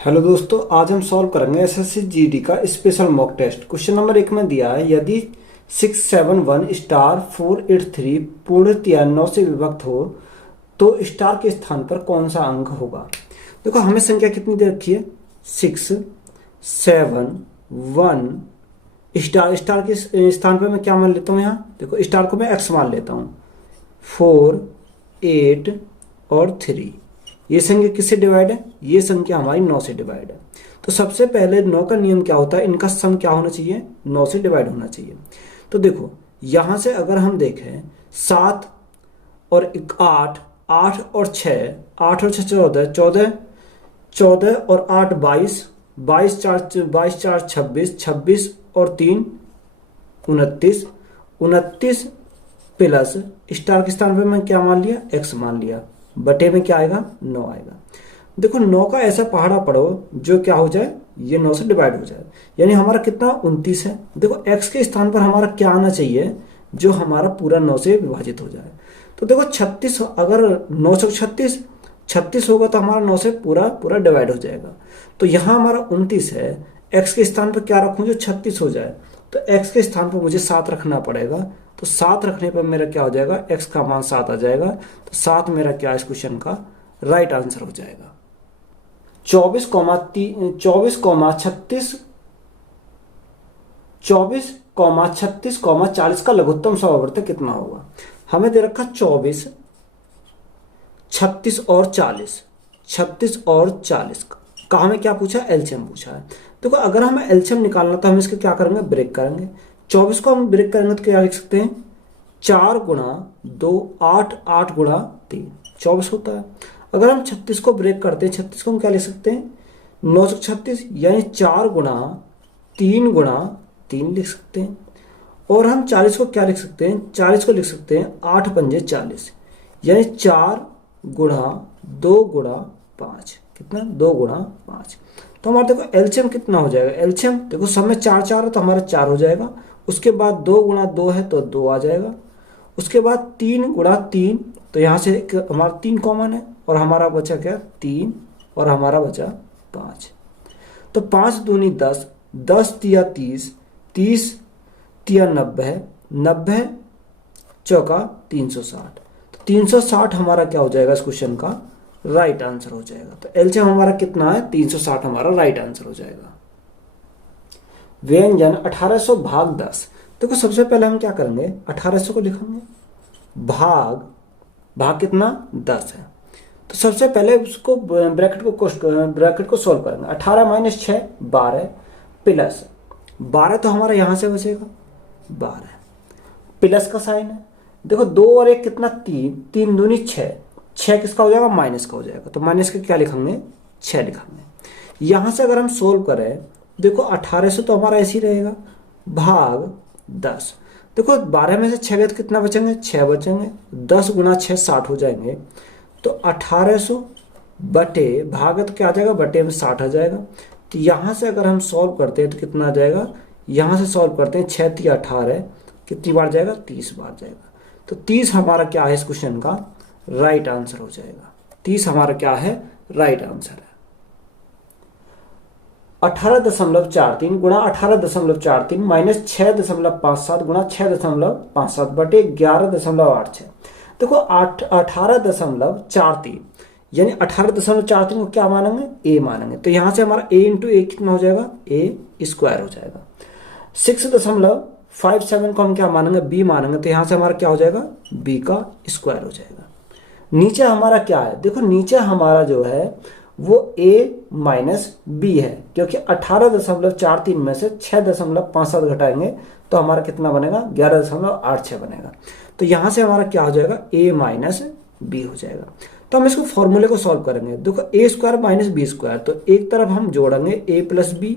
Hello दोस्तों, आज हम सॉल्व करेंगे एसएससी जीडी का special mock test. Question number 1 में दिया है, यदि 671 स्टार 483 पूर्णतया 9 से विभक्त हो तो स्टार के स्थान पर कौन सा अंक होगा। देखो, हमें संख्या कितनी दे रखी है, 671। स्टार के स्थान पर मैं क्या मान लेता हूँ, यहाँ देखो स्टार को मैं एक्स मान लेता हूँ। 4, 8 और 3, ये संख्या किससे डिवाइड है, ये संख्या हमारी 9 से डिवाइड है। तो सबसे पहले 9 का नियम क्या होता है, इनका सम क्या होना चाहिए, 9 से डिवाइड होना चाहिए। तो देखो यहां से अगर हम देखें 7 और 8, 8 और 6, 8 और 6 14, 14, 14 और 8 22, 22 4 26, 26 और 3 29, 29 प्लस स्टार के स्थान पे मैं क्या मान लिया, एक्स मान लिया, बटे में क्या आएगा, 9 आएगा। देखो 9 का ऐसा पहाड़ा पढ़ो जो क्या हो जाए, ये 9 से डिवाइड हो जाए, यानी हमारा कितना 29 है। देखो x के स्थान पर हमारा क्या आना चाहिए, जो हमारा पूरा 9 से विभाजित हो जाए। तो देखो 36, अगर 936 36 होगा तो हमारा 9 से पूरा पूरा डिवाइड हो जाएगा। तो यहाँ हमारा 29 है, x के स्थान पर क्या रखूँ जो 36 हो जाए, तो x के स्थान पर मुझे 7 रखना पड़ेगा। तो 7 रखने पर मेरा क्या हो जाएगा, x का मान 7 आ जाएगा। तो 7 मेरा क्या इस क्वेश्चन का राइट आंसर हो जाएगा। 24 कॉमा 36 40 का लघुत्तम समावर्तक कितना होगा। हमें दे रखा 24, 36 और 40, 36 और 40 का हमें क्या पूछा, एलसीएम पूछा है। देखो अगर हमें एलसीएम निकालना तो हम इसके क्या करेंगे, ब्रेक करेंगे। 24 को हम ब्रेक करेंगे तो क्या लिख सकते हैं, 4 गुणा 2 8, 8 गुणा 3 24 होता है। अगर हम 36 को ब्रेक करते हैं, 36 को हम क्या लिख सकते हैं, 936, यानी 4 गुणा 3 लिख सकते हैं। और हम 40 को क्या लिख सकते हैं, 40 को लिख सकते हैं 8 पंजे 40, यानी 4 गुणा 2 गुणा 5, कितना 2 गुणा 5। तो हमारा देखो एलसीएम कितना हो जाएगा, एलसीएम देखो सब में 4 4 है तो हमारा 4 हो जाएगा। उसके बाद 2 गुणा 2 है तो 2 आ जाएगा। उसके बाद 3 गुणा 3, तो यहाँ से हमारा 3 कॉमन है और हमारा बचा क्या, 3 और हमारा बचा 5। तो 5 दूनी 10, 10 तिया 30, 30 तिया 90, 90 चौका 360। तो 360 हमारा क्या हो जाएगा, इस क्वेश्चन का राइट आंसर हो जाएगा। तो एलसीएम हमारा कितना है, 360 हमारा राइट आंसर हो जाएगा। व्यंजन 1800 भाग 10। देखो सबसे पहले हम क्या करेंगे, 1800 को लिखेंगे, भाग कितना 10 है। तो सबसे पहले उसको ब्रैकेट को सोल्व करेंगे। 18 माइनस 6 12 प्लस 12, तो हमारा यहां से बचेगा 12, प्लस का साइन है। देखो 2 और 1 कितना, 3, 3 दूनी 6, 6 किसका हो जाएगा, माइनस का हो जाएगा। तो माइनस का क्या लिखेंगे, 6 लिखेंगे। यहां से अगर हम सोल्व करें, देखो 1800 तो हमारा ऐसे ही रहेगा, भाग 10। देखो 12 में से 6 गए तो कितना बचेंगे, 6 बचेंगे। 10 गुणा 6 60 हो जाएंगे। तो 1800 बटे भाग तो क्या आ जाएगा, बटे में 60 आ जाएगा। तो यहां से अगर हम सॉल्व करते हैं तो कितना आ जाएगा, यहां से सॉल्व करते हैं 6 3 18, कितनी बार जाएगा, 30 बार जाएगा। तो 30 हमारा क्या है, इस क्वेश्चन का राइट आंसर हो जाएगा। 30 हमारा क्या है, राइट आंसर है। 18.43 गुणा 18.43 माइनस 6.57 गुणा 6.57 बटे 11.86। देखो 18.43 यानी 18.43 को क्या मानेंगे, ए मानेंगे। तो यहां से हमारा ए इंटू ए कितना हो जाएगा, ए स्क्वायर हो जाएगा। 6.57 को हम क्या मानेंगे, बी मानेंगे। तो यहां से हमारा क्या हो जाएगा, बी का स्क्वायर हो जाएगा। नीचे हमारा क्या है, देखो नीचे हमारा जो है वो a माइनस बी है, क्योंकि 18.43 में से 6.57 घटाएंगे तो हमारा कितना बनेगा, 11.86 बनेगा। तो यहां से हमारा क्या हो जाएगा, a माइनस बी हो जाएगा। तो हम इसको फॉर्मूले को सॉल्व करेंगे। देखो ए स्क्वायर माइनस बी स्क्वायर, तो एक तरफ हम जोड़ेंगे a प्लस बी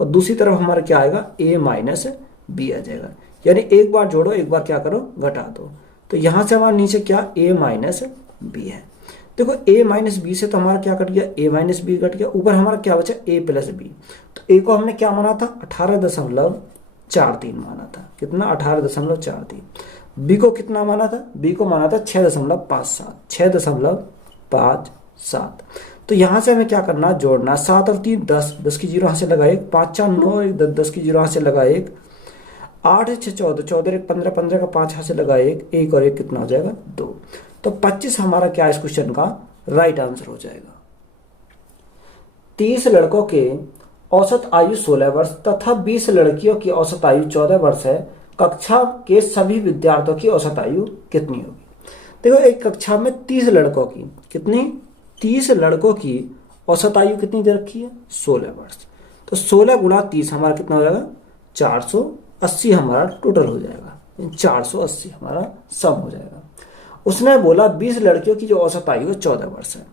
और दूसरी तरफ हमारा क्या आएगा, a माइनस बी आ जाएगा। यानी एक बार जोड़ो, एक बार क्या करो, घटा दो। तो यहां से हमारे नीचे क्या, a माइनस बी है। देखो a माइनस बी से तो हमारा क्या कट गया, a माइनस बी कट गया। ऊपर हमारा क्या बचा, a प्लस बी। तो a को हमने क्या माना था, 18.43 माना था। कितना, 18.43। b को कितना माना था, b को माना था 6.57, 6.57। तो यहाँ से हमें क्या करना, जोड़ना। 7 और 3 10, 10 की जीरो यहाँ से लगा 1, 5 4 9, 10 10 की जीरो यहाँ से लगा 1, 8 6 14, 14 1 15, 15 का 5 यहाँ से लगा 1, 1 और 1 कितना हो जाएगा 2। तो 25 हमारा क्या इस क्वेश्चन का राइट आंसर हो जाएगा। 30 लड़कों के औसत आयु 16 वर्ष तथा 20 लड़कियों की औसत आयु 14 वर्ष है। कक्षा के सभी विद्यार्थियों की औसत आयु कितनी होगी? देखो एक कक्षा में 30 लड़कों की कितनी, 30 लड़कों की औसत आयु कितनी दे रखी है 16 वर्ष। तो 16 गुणा 30 हमारा कितना हो जाएगा 480 हमारा टोटल हो जाएगा, 480 हमारा सम हो जाएगा। उसने बोला 20 लड़कियों की जो औसत आयु है 14 वर्ष है,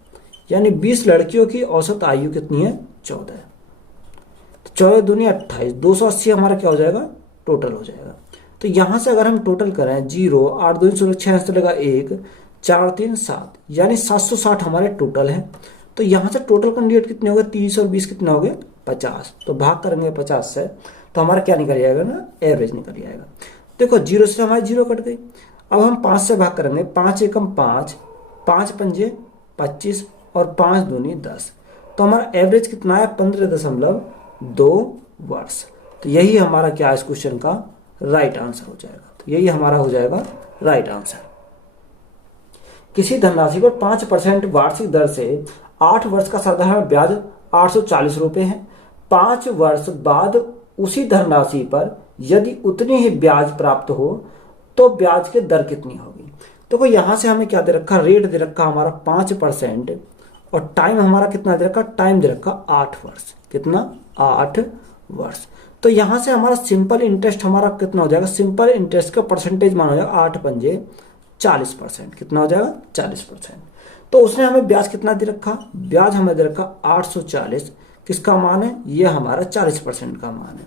यानी 20 लड़कियों की औसत आयु कितनी है 14 है। तो 14 दूनी 28, 280 हमारा क्या हो जाएगा टोटल हो जाएगा। तो यहां से अगर हम टोटल करें 0 8 2 16 6 से लगा 1 4 3 7, यानी 760 हमारे टोटल है। तो यहां से टोटल कैंडिडेट कितने हो गए 30 और 20 कितने हो गए 50। तो भाग करेंगे 50 से तो हमारा क्या निकल जाएगा ना, एवरेज निकल जाएगा। देखो 0 से हमारी 0 कट गई। अब हम 5 से भाग करेंगे, 5 एकम 5, 5 पंजे 25 और 5 दूनी 10। तो हमारा एवरेज कितना है 15.2 वर्ष। तो यही हमारा क्या इस क्वेश्चन का राइट आंसर हो जाएगा। तो यही हमारा हो जाएगा राइट आंसर। किसी धनराशि पर 5% वार्षिक दर से 8 वर्ष का साधारण ब्याज 840 रुपए है। 5 वर्ष बाद उसी धनराशि पर यदि उतनी ही ब्याज प्राप्त हो तो ब्याज की दर कितनी होगी? तो यहां से हमें क्या दे रखा, रेट दे रखा हमारा 5% और टाइम हमारा कितना दे रखा, टाइम दे रखा 8 वर्ष। कितना 8 वर्ष। तो यहां से हमारा सिंपल इंटरेस्ट हमारा कितना हो जाएगा, सिंपल इंटरेस्ट का परसेंटेज मान हो जाएगा 8 पंजे 40%। कितना हो जाएगा 40%। तो उसने हमें ब्याज कितना दे रखा, ब्याज हमें दे रखा 840। किसका मान है, ये हमारा 40% का मान है।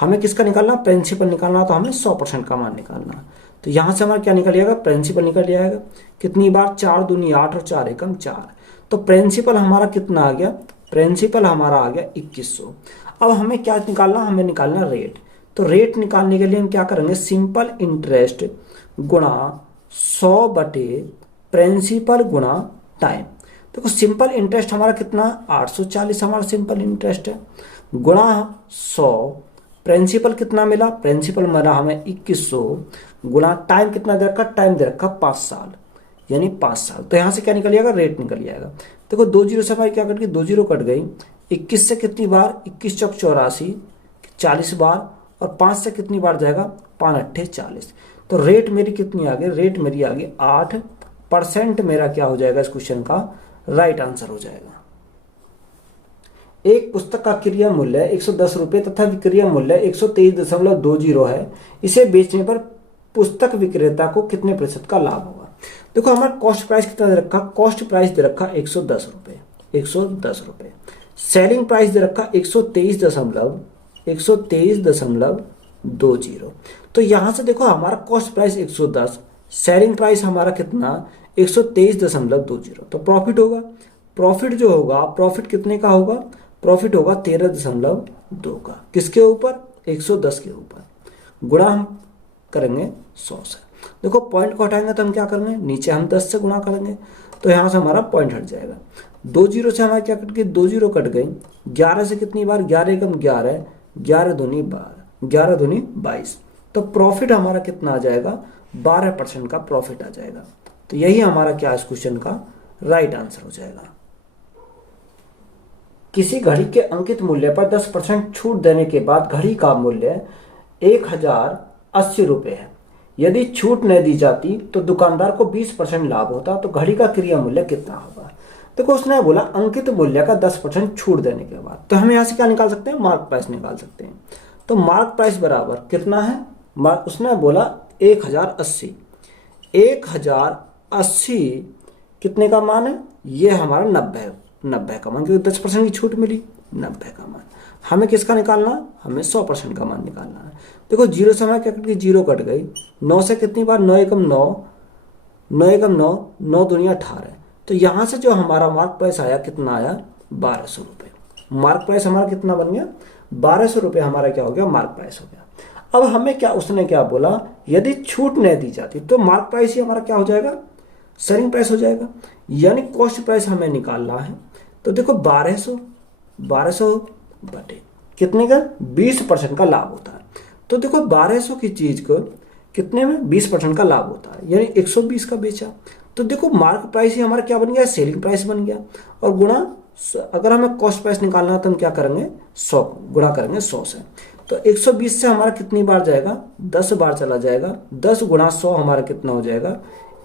हमें किसका निकालना, प्रिंसिपल निकालना, तो हमें 100% का मान निकालना। तो यहां से हमारा क्या निकल जाएगा, प्रिंसिपल निकल जाएगा। कितनी बार 4 दूनी 8 और 4 एकम 4। तो प्रिंसिपल हमारा कितना आ गया, प्रिंसिपल हमारा आ गया 2100। अब हमें क्या निकालना, हमें निकालना रेट। तो रेट निकालने के लिए हम क्या करेंगे, सिंपल इंटरेस्ट गुणा 100 बटे प्रिंसिपल गुणा टाइम। देखो सिंपल इंटरेस्ट हमारा कितना 840 हमारा सिंपल इंटरेस्ट है, गुणा 100 प्रिंसिपल कितना मिला, प्रिंसिपल मिला हमें 2100 गुणा टाइम कितना दे रखा, टाइम दे रखा 5 साल, यानी 5 साल। तो यहां से क्या निकल जाएगा, रेट निकल जाएगा। देखो 2 जीरो से हमारी क्या कट गई, 2 जीरो कट गई। 21 से कितनी बार, 21 चौक 84 40 बार, और 5 से कितनी बार जाएगा 5 अट्ठे 40। तो रेट मेरी कितनी आ गई, रेट मेरी आ गई 8%। मेरा क्या हो जाएगा इस क्वेश्चन का राइट आंसर हो जाएगा। एक पुस्तक का क्रय मूल्य 110 रुपए तथा विक्रय मूल्य 123.20 है। इसे बेचने पर पुस्तक विक्रेता को कितने प्रतिशत का लाभ होगा? देखो हमारा कॉस्ट प्राइस कितना दे रखा, कॉस्ट प्राइस दे रखा 110 रुपए, 110 रुपए। सेलिंग प्राइस दे रखा 123.20। तो यहां से देखो हमारा कॉस्ट प्राइस 110, सेलिंग प्राइस हमारा कितना 123.20। तो प्रॉफिट होगा, प्रॉफिट जो होगा, प्रॉफिट कितने का होगा, प्रॉफिट होगा 13.2 का। किसके ऊपर, 110 के ऊपर। गुणा हम करेंगे 100 से। देखो पॉइंट को हटाएंगे तो हम क्या करेंगे, नीचे हम 10 से गुणा करेंगे तो यहां से हमारा पॉइंट हट जाएगा। 2 जीरो से हमारे क्या कट गई, 2 जीरो कट गई। 11 से कितनी बार, 11 एकम 11, 11 दूनी 12, 11 दूनी 22। तो प्रॉफिट हमारा कितना आ जाएगा, 12% का प्रॉफिट आ जाएगा। तो यही हमारा क्या इस क्वेश्चन का राइट आंसर हो जाएगा। किसी घड़ी के अंकित मूल्य पर 10% छूट देने के बाद घड़ी का मूल्य 1080 रुपए है। यदि छूट नहीं दी जाती तो दुकानदार को 20% लाभ होता, तो घड़ी का क्रय मूल्य कितना होगा? देखो उसने बोला अंकित मूल्य का 10% छूट देने के बाद, तो हम यहां से क्या निकाल सकते हैं, मार्क प्राइस निकाल सकते हैं। तो मार्क प्राइस बराबर कितना है, उसने बोला 1080, 1080 कितने का मान है, ये हमारा 90 का मान, क्योंकि 10% की छूट मिली, 90 का मान। हमें किसका निकालना, हमें 100% का मान निकालना है। देखो जीरो से हमारे क्या कट गई, जीरो कट गई। 9 से कितनी बार, 9 एकम 9, 9 एकम 9, 9 दुनिया 18। तो यहां से जो हमारा मार्क प्राइस आया कितना आया, 1200 रुपए। मार्क प्राइस हमारा कितना बन गया, 1200 रुपए हमारा क्या हो गया, मार्क प्राइस हो गया। अब हमें क्या, उसने क्या बोला, यदि छूट नहीं दी जाती तो मार्क प्राइस ही हमारा क्या हो जाएगा, सेलिंग प्राइस हो जाएगा। यानी कॉस्ट प्राइस हमें निकालना है। तो देखो 1200 बटे कितने का 20% का लाभ होता है। तो देखो 1200 की चीज को कितने में 20% का लाभ होता है, यानी 120 का बेचा। तो देखो मार्क प्राइस ही हमारा क्या बन गया, सेलिंग प्राइस बन गया, और गुणा अगर हमें कॉस्ट प्राइस निकालना है तो हम क्या करेंगे 100 गुणा करेंगे 100 से। तो 120 से हमारा कितनी बार जाएगा 10 बार चला जाएगा, 10 गुणा 100 हमारा कितना हो जाएगा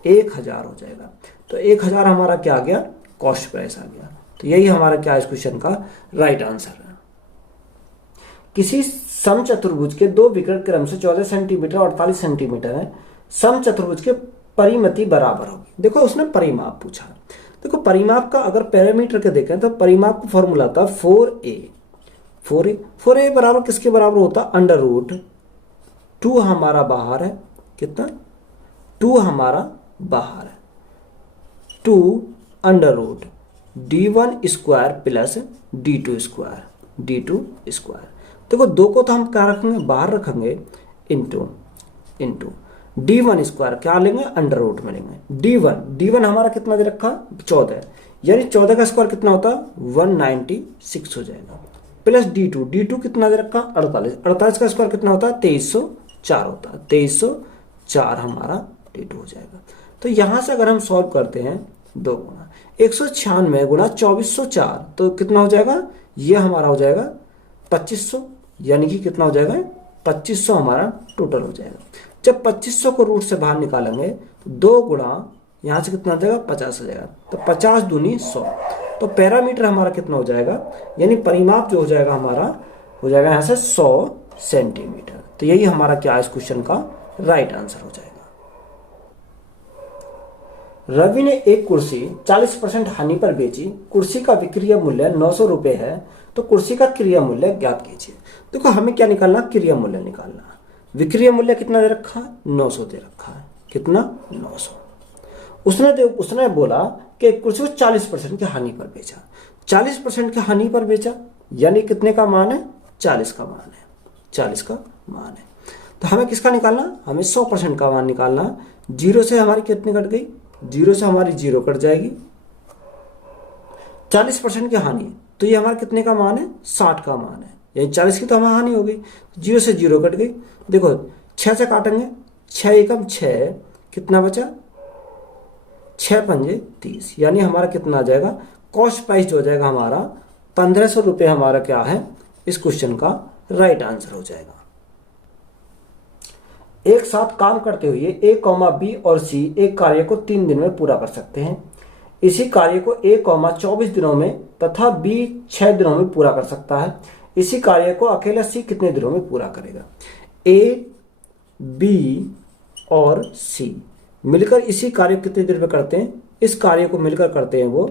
1000 हो जाएगा। तो 1000 हमारा क्या आ गया कॉस्ट प्राइस आ गया। तो यही हमारा क्या इस क्वेश्चन का राइट आंसर है। किसी समचतुर्भुज के दो विकर्ण क्रम से 14 सेंटीमीटर और 48 सेंटीमीटर है, समचतुर्भुज के परिमिति बराबर होगी। देखो उसने परिमाप पूछा। देखो परिमाप का अगर पैरामीटर के देखें तो परिमाप का फॉर्मूला था 4a बराबर किसके बराबर होता अंडर रूट 2 हमारा बाहर है, कितना 2 हमारा बाहर है, 2 under root d1 square plus d2 square. देखो 2 को तो हम क्या रखेंगे बाहर रखेंगे, इंटू d1 स्क्वायर क्या लेंगे अंडर रूट में लेंगे। d1 हमारा कितना दे रखा 14, यानी 14 का स्क्वायर कितना होता 196 हो जाएगा, प्लस d2 कितना दे रखा 48 का स्क्वायर कितना होता है 2304 होता है, 2304 हमारा d2 हो जाएगा। तो यहां से अगर हम सॉल्व करते हैं 2 गुणा 196 गुणा 2404 तो कितना हो जाएगा, ये हमारा हो जाएगा 2500, यानी कि कितना हो जाएगा 2500 हमारा टोटल हो जाएगा। जब 2500 को रूट से बाहर निकालेंगे तो 2 गुणा यहाँ से कितना हो जाएगा 50 हो जाएगा, तो 50 दूनी 100। तो पैरामीटर हमारा कितना हो जाएगा, यानी परिमाप जो हो जाएगा हमारा हो जाएगा यहाँ से 100 सेंटीमीटर। तो यही हमारा क्या इस क्वेश्चन का राइट आंसर हो जाएगा। रवि ने एक कुर्सी 40% हानि पर बेची, कुर्सी का विक्रय मूल्य 900 रुपये है, तो कुर्सी का क्रय मूल्य ज्ञात कीजिए। देखो हमें क्या निकालना, क्रय मूल्य निकालना। विक्रय मूल्य कितना दे रखा है 900 दे रखा है, कितना 900। उसने बोला कि कुर्सी को 40% की हानि पर बेचा, 40% की हानि पर बेचा यानी कितने का मान है 40 का मान है, 40 का मान है। तो हमें किसका निकालना, हमें 100% का मान निकालना। 0 से हमारी कितनी कट गई, 0 से हमारी 0 कट जाएगी, 40% की हानि तो ये हमारा कितने का मान है 60 का मान है, यानी 40 की तो हमारी हानि हो गई, 0 से 0 कट गई। देखो 6 से काटेंगे, 6 एकम 6 कितना बचा 6 पंजे 30, यानी हमारा कितना आ जाएगा कॉस्ट प्राइस जो हो जाएगा हमारा 1500 रुपये हमारा क्या है इस क्वेश्चन का राइट आंसर हो जाएगा। एक साथ काम करते हुए A, B और C एक कार्य को 3 दिन में पूरा कर सकते हैं। इसी कार्य को A, 24 दिनों में तथा B 6 दिनों में पूरा कर सकता है। इसी कार्य को अकेला C कितने दिनों में पूरा करेगा। A, B और C मिलकर इसी कार्य को कितने दिन में करते हैं, इस कार्य को मिलकर करते हैं वो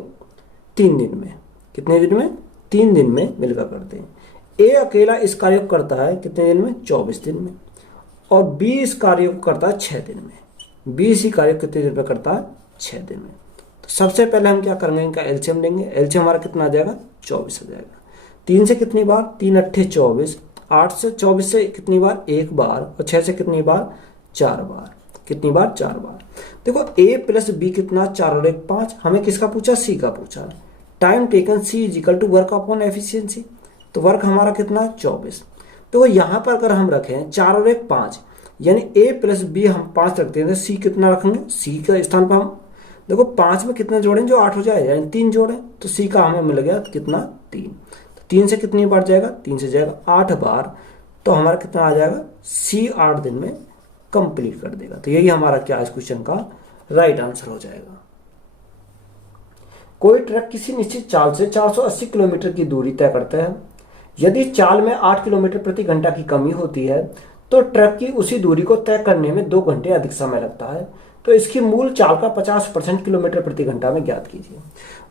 3 दिन में। कितने दिन में 3 दिन में मिलकर करते हैं। A अकेला इस कार्य को करता है कितने दिन में 24 दिन में, और B इस कार्य को करता है 6 दिन में। B इसी कार्य को कितने दिन में करता है 6 दिन में। तो सबसे पहले हम क्या करेंगे, इनका एलसीएम लेंगे। एलसीएम हमारा कितना आ जाएगा 24 हो जाएगा। 3 से कितनी बार 3 अट्ठे 24, 8 से 24 से कितनी बार 1 बार, और 6 से कितनी बार 4 बार। कितनी बार 4 बार। देखो A प्लस B कितना 4 और 1 5। हमें किसका पूछा C का पूछा। Time taken C is equal to work upon efficiency, तो वर्क हमारा कितना 24। तो यहाँ पर अगर हम रखें 4 और 1 5, यानी A प्लस B हम 5 रखते हैं तो C कितना रखेंगे, C के स्थान पर हम देखो 5 में कितने जोड़ें जो 8 हो जाए, यानी 3 जोड़ें, तो C का हमें मिल गया कितना 3। तो 3 से कितनी बार जाएगा 3 से जाएगा 8 बार, तो हमारा कितना आ जाएगा C 8 दिन में कंप्लीट कर देगा। तो यही हमारा क्या इस क्वेश्चन का राइट आंसर हो जाएगा। कोई ट्रक किसी निश्चित चाल से 480 किलोमीटर की दूरी तय करता है। यदि चाल में 8 किलोमीटर प्रति घंटा की कमी होती है तो ट्रक की उसी दूरी को तय करने में 2 घंटे अधिक समय लगता है। तो इसकी मूल चाल का 50% किलोमीटर प्रति घंटा में ज्ञात कीजिए।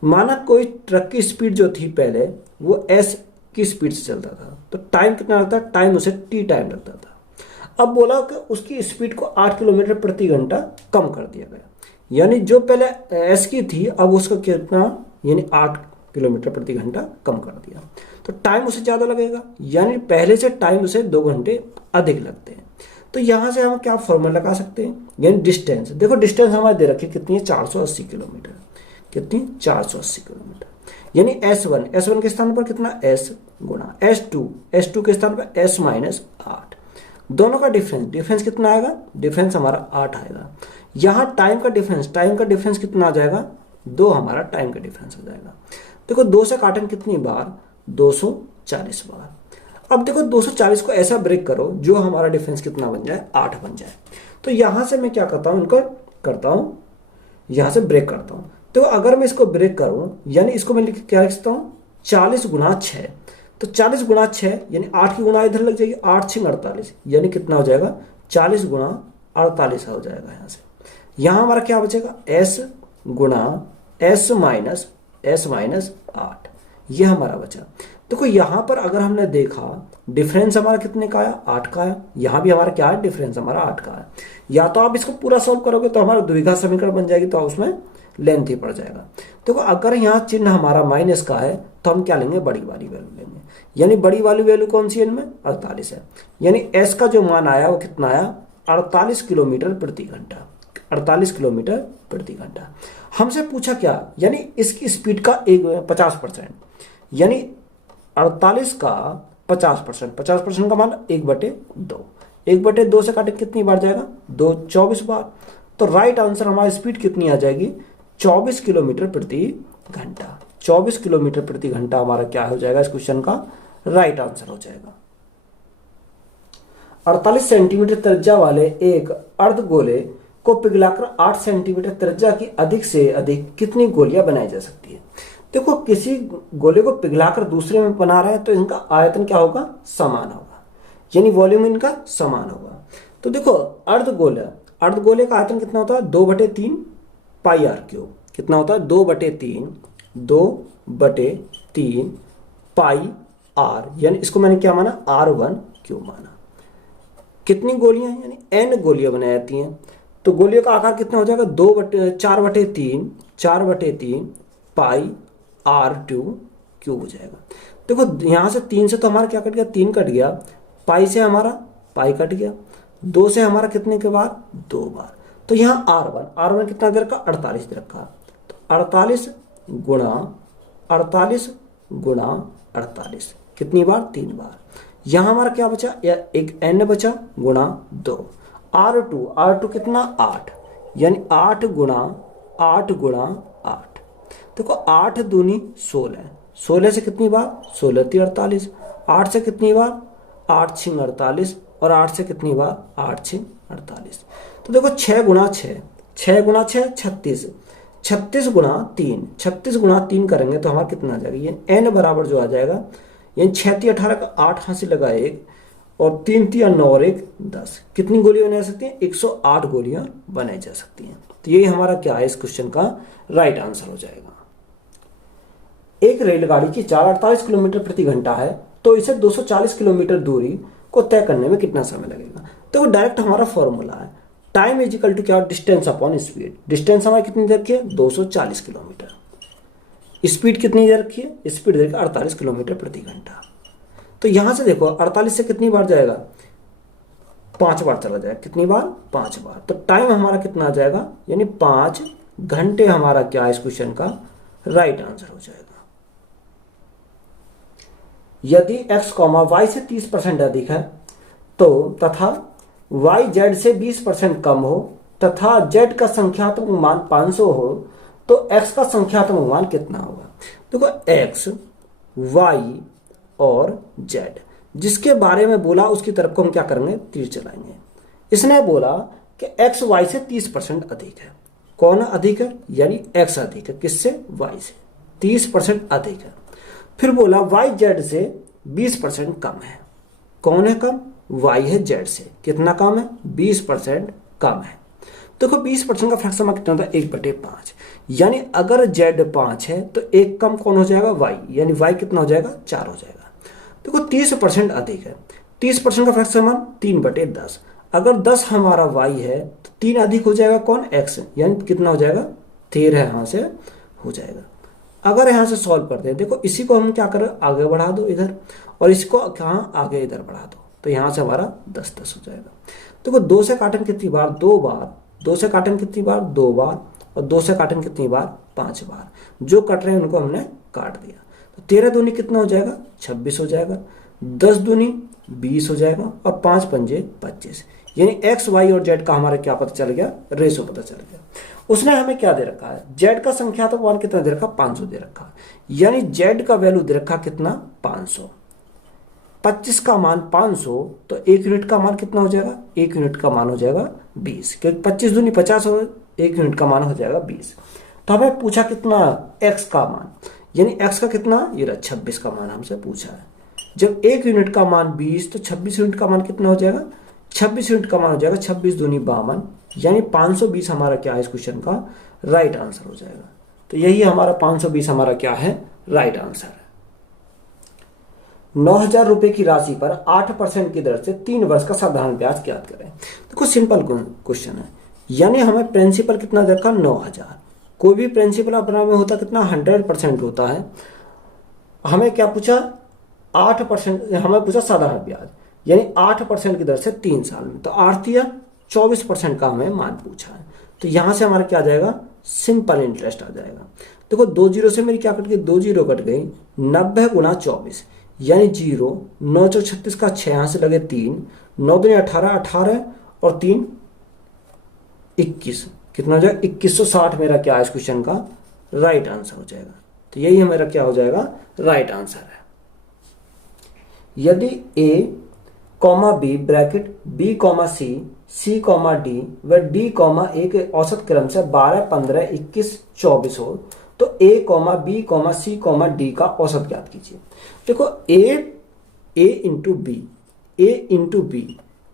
माना कोई ट्रक की स्पीड जो थी पहले वो s की स्पीड से चलता था, तो टाइम कितना लगता, टाइम उसे t टाइम लगता था। अब बोला कि उसकी स्पीड को 8 किलोमीटर प्रति घंटा कम कर दिया गया, यानी जो पहले s की थी अब उसका कितना यानी 8 किलोमीटर प्रति घंटा कम कर दिया, तो टाइम उसे ज़्यादा लगेगा, यानी पहले से टाइम उसे 2 घंटे अधिक लगते हैं। तो यहाँ से हम क्या फॉर्मूला लगा सकते हैं, यानी डिस्टेंस। देखो डिस्टेंस हमारे दे रखी कितनी है 480 किलोमीटर। कितनी 480 किलोमीटर। यानी S1 के स्थान पर कितना S गुणा S2 के स्थान पर S माइनस 8। दोनों का डिफरेंस कितना आएगा, डिफरेंस हमारा 8 आएगा। यहाँ टाइम का डिफरेंस कितना आ जाएगा, 2 हमारा टाइम का डिफरेंस हो जाएगा। देखो 2 से काटेंगे कितनी बार, 240 बार। अब देखो 240 को ऐसा ब्रेक करो जो हमारा डिफरेंस कितना बन जाए, 8 बन जाए। तो यहां से मैं क्या करता हूं, इनको करता हूं, यहां से ब्रेक करता हूं। तो अगर मैं इसको ब्रेक करूं, यानी इसको मैं क्या लिख सकता हूं, 40 गुणा 6। तो 40 गुणा 6 यानी 8 की गुणा इधर लग जाएगी, 8 6 48, यानी कितना हो जाएगा, 40 गुणा 48 हो जाएगा। यहां से यहां हमारा क्या बचेगा, S गुणा S माइनस 8, ये हमारा बचा। देखो यहां पर अगर हमने देखा डिफरेंस हमारा कितने का आया, 8 का आया। यहां भी हमारा क्या है, डिफरेंस हमारा 8 का है। या तो आप इसको पूरा सॉल्व करोगे तो हमारा द्विघात समीकरण बन जाएगी, तो उसमें लेंथ ही पड़ जाएगा। देखो अगर यहाँ चिन्ह हमारा माइनस का है तो हम क्या लेंगे, बड़ी वाली वैल्यू लेंगे। यानी बड़ी वाली वैल्यू कौन सी है इनमें, 48 है। यानी S का जो मान आया वो कितना आया, 48 किलोमीटर प्रति घंटा। 48 किलोमीटर प्रति घंटा। हमसे पूछा क्या, यानी इसकी स्पीड का 50%, यानी 48 का 50%, 50% का मान 1/2। 1/2 से काटे कितनी बार जाएगा, 2 24 बार। तो राइट आंसर हमारी स्पीड कितनी आ जाएगी, 24 किलोमीटर प्रति घंटा। 24 किलोमीटर प्रति घंटा हमारा क्या हो जाएगा, इस क्वेश्चन का राइट आंसर हो जाएगा। 48 सेंटीमीटर त्रिज्या वाले एक अर्धगोले को पिघलाकर 8 सेंटीमीटर त्रिज्या की अधिक से अधिक कितनी गोलियां बनाई जा सकती है। देखो किसी गोले को पिघलाकर दूसरे में बना रहा है तो इनका आयतन क्या होगा, समान होगा, यानी वॉल्यूम इनका समान होगा। तो देखो अर्धगोले का आयतन कितना होता है, 2/3 पाई आर क्यूब। कितना होता है, 2/3 पाई आर, यानी इसको मैंने क्या माना, R1 क्यूब माना। कितनी गोलियां, यानी n गोलियां बनाई जाती हैं। तो गोलियों का आकार कितना हो जाएगा, 4/3 पाई R2 क्यूब हो जाएगा। देखो यहां से 3 से तो हमारा क्या कट गया, 3 कट गया। पाई से हमारा पाई कट गया। 2 से हमारा कितने के बार, 2 बार। तो यहाँ R1 कितना दे रखा, 48 दे रखा। तो 48 गुणा 48 कितनी बार, 3 बार। यहां हमारा क्या बचा, एक n बचा गुणा 2। R2 कितना, 8, यानी 8 गुणा 8। देखो 8 दूनी 16 से कितनी बार, 16 3 48। 8 से कितनी बार, 8 6 48, और 8 से कितनी बार, 8 6 48। तो देखो 6 गुणा 6 36, 36 गुणा 3 करेंगे तो हमारा कितना आ जाएगा, ये n बराबर जो आ जाएगा, यानी 6 3 18 का 8 हाथ से लगा 1, और 3 3 9 और 1 10। कितनी गोलियां बनाई जा सकती हैं, 108 गोलियां बनाई जा सकती हैं। तो ये हमारा क्या है, इस क्वेश्चन का राइट आंसर हो जाएगा। एक रेलगाड़ी की 48 किलोमीटर प्रति घंटा है तो इसे 240 किलोमीटर दूरी को तय करने में कितना समय लगेगा। तो डायरेक्ट हमारा फॉर्मूला है, टाइम इज इक्वल टू क्या, डिस्टेंस अपॉन स्पीड। डिस्टेंस हमारी कितनी दे रखी है, 240 किलोमीटर। स्पीड कितनी दे रखी है, स्पीड दे रखी है 48 किलोमीटर प्रति घंटा। तो यहां से देखो 48 से कितनी बार जाएगा, 5 बार चला जाएगा। कितनी बार, 5 बार। तो टाइम हमारा कितना आ जाएगा, यानी 5 घंटे हमारा क्या है, इस क्वेश्चन का राइट आंसर हो जाएगा। यदि x, y से 30% अधिक है तो तथा y z से 20% कम हो तथा z का संख्यात्मक मान 500 हो तो x का संख्यात्मक मान कितना होगा। देखो x, y और z जिसके बारे में बोला उसकी तरफ को हम क्या करेंगे, तीर चलाएंगे। इसने बोला कि x y से 30% अधिक है। कौन अधिक है, यानी x अधिक है, किससे, y से 30% अधिक है। फिर बोला y z से 20% कम है। कौन है कम, y है z से। कितना कम है, 20% कम है। देखो 20% का फ्रैक्शन में कितना होता है, 1/5। यानी अगर z 5 है तो एक कम कौन हो जाएगा, y, यानी y कितना हो जाएगा, 4 हो जाएगा। देखो 30% अधिक है, 30% का फ्रैक्शन मान 3/10। अगर 10 हमारा y है तो 3 अधिक हो जाएगा कौन, x, यानी कितना हो जाएगा, 13 यहां से हो जाएगा। अगर यहां से सॉल्व करते हैं, देखो इसी को हम क्या करें, आगे बढ़ा दो इधर, और इसको कहाँ, आगे इधर बढ़ा दो, तो यहां से हमारा 10 10 हो जाएगा। देखो 2 से काटें कितनी बार, 2 बार। 2 से काटें कितनी बार, 2 बार। और 2 से काटें कितनी बार, 5 बार। जो कट रहे हैं उनको हमने काट दिया। तो 13 दूनी कितना हो जाएगा 26 हो जाएगा, 10 दूनी 20 हो जाएगा और 5 पंजे 25। यानी एक्स वाई और जेड का हमारा क्या पता चल गया, रेशो पता चल गया। उसने हमें क्या दे रखा है, जेड का संख्यात्मक मान कितना दे रखा, 500 दे रखा, यानी जेड का वैल्यू दे रखा कितना 500। 25 का मान 500, तो 1 यूनिट का मान कितना हो जाएगा, 1 यूनिट का मान हो जाएगा 20, क्योंकि 25 दूनी 50 और 1 यूनिट का मान हो जाएगा 20। तो हमें पूछा कितना x का मान, यानी x का कितना, ये 26 का मान हमसे पूछा है। जब 1 यूनिट का मान 20, तो 26 यूनिट का मान कितना हो जाएगा, 26 यूनिट का मान हो जाएगा 26 दूनी 52, यानी 520 हमारा क्या है इस क्वेश्चन का राइट आंसर हो जाएगा। तो यही हमारा 520 हमारा क्या है, राइट आंसर है। 9,000 रुपए की राशि पर 8% की दर से 3 वर्ष का साधारण ब्याज ज्ञात करें। देखो सिंपल क्वेश्चन है, यानी हमें प्रिंसिपल कितना दे रखा 9,000। कोई भी प्रिंसिपल अपना में होता कितना 100% होता है। हमें क्या पूछा 8%, हमें पूछा साधारण ब्याज, यानी 8% की दर से 3 साल में, तो 8 या 24% का हमें मान पूछा है। तो यहां से हमारा क्या आ जाएगा, सिंपल इंटरेस्ट आ जाएगा। देखो 2 जीरो से मेरी क्या कट गई, 2 जीरो कट गई, 90 गुना 24 यानी 0, 9 चौक 36 का 6 यहां से लगे 3, 9 दूनी 18, 18 और 3 21, कितना हो जाएगा 2160 मेरा क्या है इस क्वेश्चन का राइट आंसर हो जाएगा। तो यही मेरा क्या हो जाएगा, राइट आंसर है। यदि a comma b bracket b comma c, c comma d व d कॉमा a के औसत क्रम से 12, 15, 21, 24 हो, तो a comma b comma c comma d का औसत ज्ञात कीजिए। देखो a into b, a into b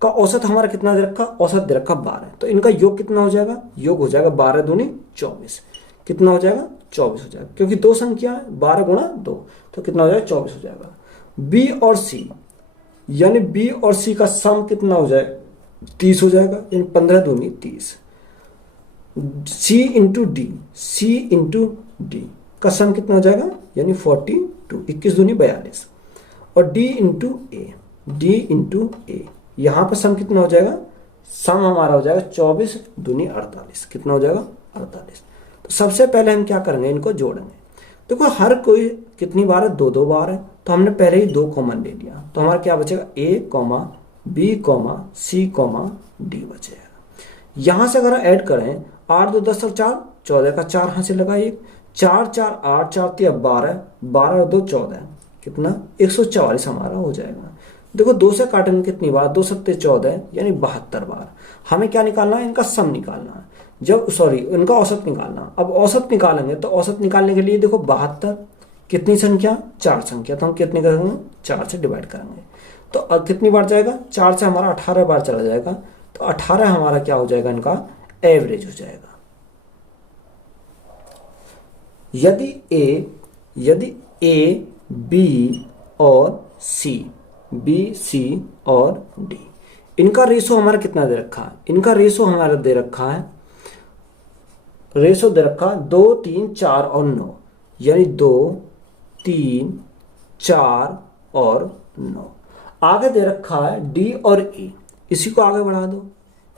का औसत हमारा कितना दे रखा, औसत दे रखा 12, तो इनका योग कितना हो जाएगा, योग हो जाएगा 12 दूनी 24, कितना हो जाएगा 24 हो जाएगा, क्योंकि दो संख्या है 12 गुणा 2, तो कितना हो जाएगा 24 हो जाएगा। बी और सी, यानी बी और सी का सम कितना हो जाएगा 30 हो जाएगा, यानी 15 दूनी 30। सी इंटू डी, सी इंटू डी का सम कितना हो जाएगा, यानी 42, 21 दूनी 42। और डी इंटू ए, डी इंटू ए, यहां पर सम कितना हो जाएगा, सम हमारा हो जाएगा 24 दूनी 48, कितना हो जाएगा 48। तो सबसे पहले हम क्या करेंगे, इनको जोड़ेंगे। देखो हर कोई कितनी बार है, 2 बार है, तो हमने पहले ही 2 कॉमन ले लिया, तो हमारा क्या बचेगा a comma b comma c comma d बचेगा। यहां से अगर ऐड करें 8 2 10 और 4 14 का 4 हाथ से लगा 1, 4 4 8 4 3 12, 12 और 2 14, कितना 144 हमारा हो जाएगा। देखो 2 से काटेंगे कितनी बार, 2 सत्ते 14 यानी 72 बार। हमें क्या निकालना है, इनका सम निकालना है, जब सॉरी इनका औसत निकालना। अब औसत निकालेंगे तो औसत निकालने के लिए देखो 72 कितनी संख्या, 4 संख्या, तो हम कितने करेंगे 4 से डिवाइड करेंगे, तो अब कितनी बार जाएगा, 4 से हमारा 18 बार चला जाएगा, तो 18 हमारा क्या हो जाएगा, इनका एवरेज हो जाएगा। यदि ए बी और सी, बी सी और डी, इनका रेशो हमारा कितना दे रखा है, इनका रेशो हमारा दे रखा है, रेशो दे रखा 2 3 4 और 9, यानी 2 3 4 और 9। आगे दे रखा है डी और ई, इसी को आगे बढ़ा दो,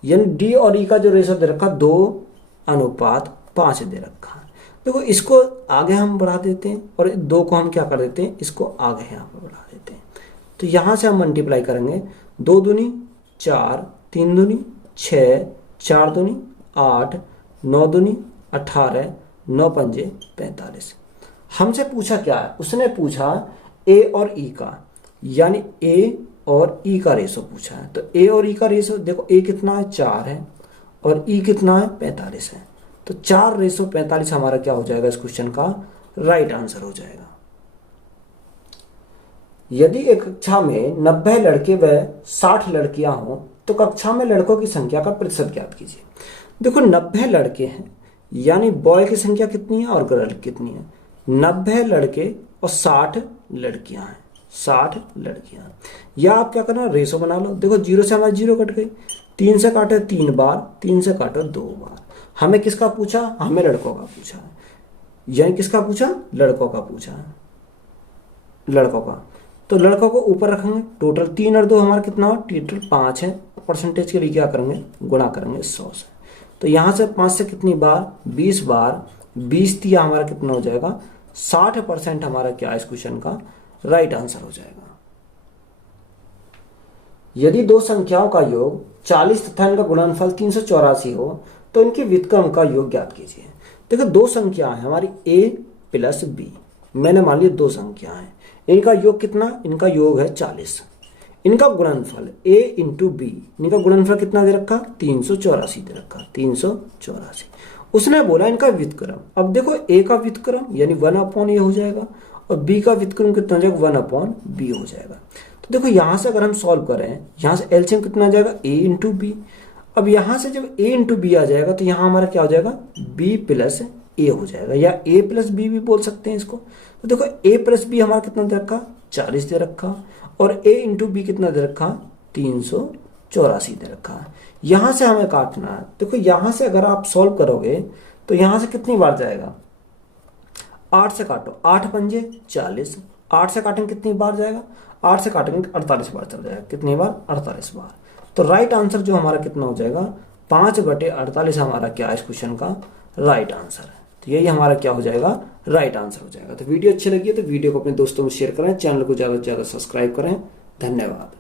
यानी डी और ई का जो रेशो दे रखा 2:5 दे रखा है। देखो इसको आगे हम बढ़ा देते हैं और 2 को हम क्या कर देते हैं, इसको आगे यहाँ पर बढ़ा देते हैं। तो यहाँ से हम मल्टीप्लाई करेंगे, 2 दूनी 4, 3 दूनी 6, 4 दूनी 8, 9 दूनी 18, 9 पंजे 45। हमसे पूछा क्या है, उसने पूछा ए और ई का, यानी ए और ई का रेशो पूछा है। तो ए और ई का रेशो देखो, ए कितना है 4 है और ई कितना है 45 है, तो 4:45 हमारा क्या हो जाएगा, इस क्वेश्चन का राइट आंसर हो जाएगा। यदि एक कक्षा में 90 लड़के व 60 लड़कियां हों, तो कक्षा में लड़कों की संख्या का प्रतिशत ज्ञात कीजिए। देखो 90 लड़के हैं, यानी बॉय की संख्या कितनी है और गर्ल कितनी है, 90 लड़के और 60 लड़कियां हैं, 60 लड़कियां। या आप क्या करना, रेशो बना लो। देखो 0 से हमारा 0 कट गई, 3 से काटे 3 बार, 3 से काटो 2 बार। हमें किसका पूछा, हमें लड़कों का पूछा है, यानी किसका पूछा, लड़कों का पूछा है, लड़कों का। तो लड़कों को ऊपर रखेंगे, टोटल 3 और 2 हमारा कितना हो, टोटल 5 है। परसेंटेज के लिए क्या करेंगे, गुणा करेंगे 100 से। तो यहाँ से 5 से कितनी बार, 20 बार, 20 दिया हमारा कितना हो जाएगा 60% हमारा क्या इस क्वेश्चन का राइट आंसर हो जाएगा। यदि दो संख्याओं का योग 40 तथा इनका गुणनफल 384 हो तो इनके व्युत्क्रम का योग ज्ञात कीजिए। देखो दो संख्या है हमारी a प्लस b, मैंने मान लिया दो संख्या है, इनका योग कितना, इनका योग है 40, इनका गुणनफल a इंटू बी, इनका गुणनफल कितना दे रखा 384 दे रखा 384। उसने बोला इनका व्युत्क्रम। अब देखो a का व्युत्क्रम यानी 1/a हो जाएगा और b का व्युत्क्रम कितना हो जाएगा 1/b हो जाएगा। तो देखो यहां से अगर हम सॉल्व करें, यहां से एलसीएम कितना आ जाएगा a इंटू बी। अब यहां से जब a इंटू बी आ जाएगा तो यहां हमारा क्या हो जाएगा b प्लस a हो जाएगा, या a प्लस बी भी बोल सकते हैं इसको। तो देखो a प्लस बी हमारा कितना दे रखा 40 दे रखा और a इंटू बी कितना दे रखा 384 दे रखा। यहां से हमें काटना है। देखो यहां से अगर आप सॉल्व करोगे तो यहां से कितनी बार जाएगा, 8 से काटो, 8 पंजे 40, 8 से काटेंगे कितनी बार जाएगा, 8 से काटेंगे 48 बार चल जाएगा, कितनी बार 48 बार। तो राइट आंसर जो हमारा कितना हो जाएगा 5/48 हमारा क्या है इस क्वेश्चन का राइट आंसर है। तो यही हमारा क्या हो जाएगा राइट आंसर हो जाएगा। तो वीडियो अच्छी लगी है तो वीडियो को अपने दोस्तों में शेयर करें, चैनल को ज़्यादा से ज़्यादा सब्सक्राइब करें। धन्यवाद।